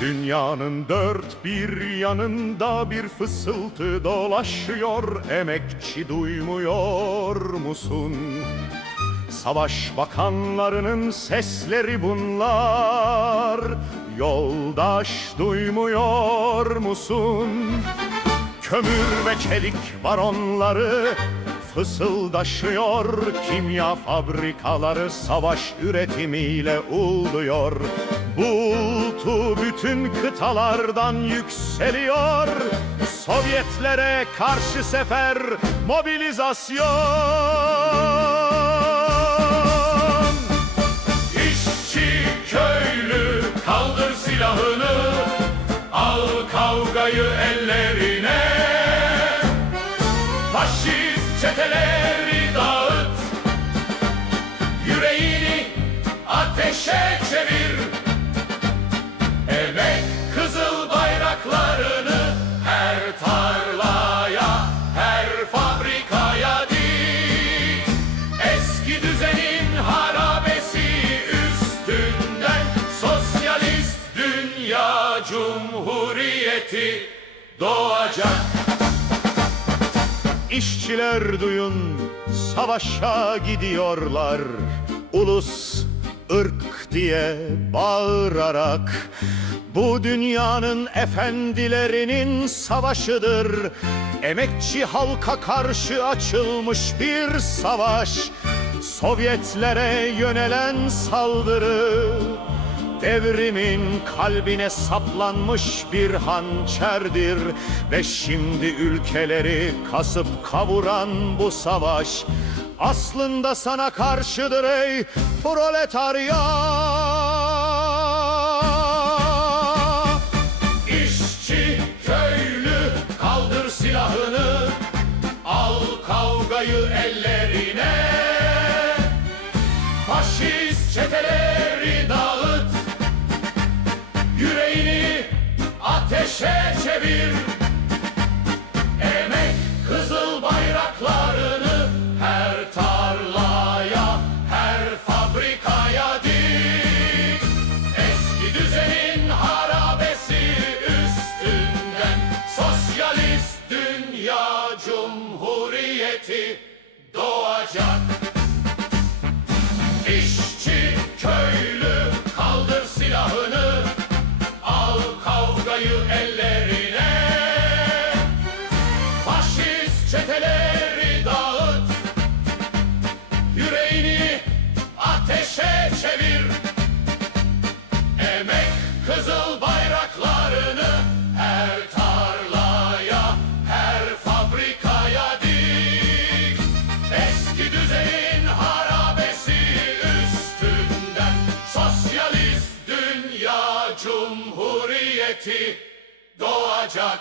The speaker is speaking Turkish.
Dünyanın dört bir yanında bir fısıltı dolaşıyor Emekçi duymuyor musun? Savaş bakanlarının sesleri bunlar Yoldaş duymuyor musun? Kömür ve çelik baronları fısıldaşıyor Kimya fabrikaları savaş üretimiyle uluyor Bultu bütün kıtalardan yükseliyor. Sovyetlere karşı sefer mobilizasyon. İşçi köylü kaldır silahını Al kavgayı ellerine. Faşist çeteleri cumhuriyeti doğacak. İşçiler duyun savaşa gidiyorlar. Ulus ırk diye bağırarak Bu dünyanın efendilerinin savaşıdır. Emekçi halka karşı açılmış bir savaş. Sovyetlere yönelen saldırı Devrimin kalbine saplanmış bir hançerdir Ve şimdi ülkeleri kasıp kavuran bu savaş Aslında sana karşıdır ey proletarya. İşçi, köylü kaldır silahını Al kavgayı ellerine. Faşist çeteleri dağıt ateşe çevir. Emek kızıl bayraklarını Her tarlaya, her fabrikaya dik. Eski düzenin harabesi üstünden Sosyalist dünya cumhuriyeti doğacak çeteleri dağıt. Yüreğini ateşe çevir. Emek kızıl bayraklarını Her tarlaya, her fabrikaya dik. Eski düzenin harabesi üstünden Sosyalist dünya cumhuriyeti doğacak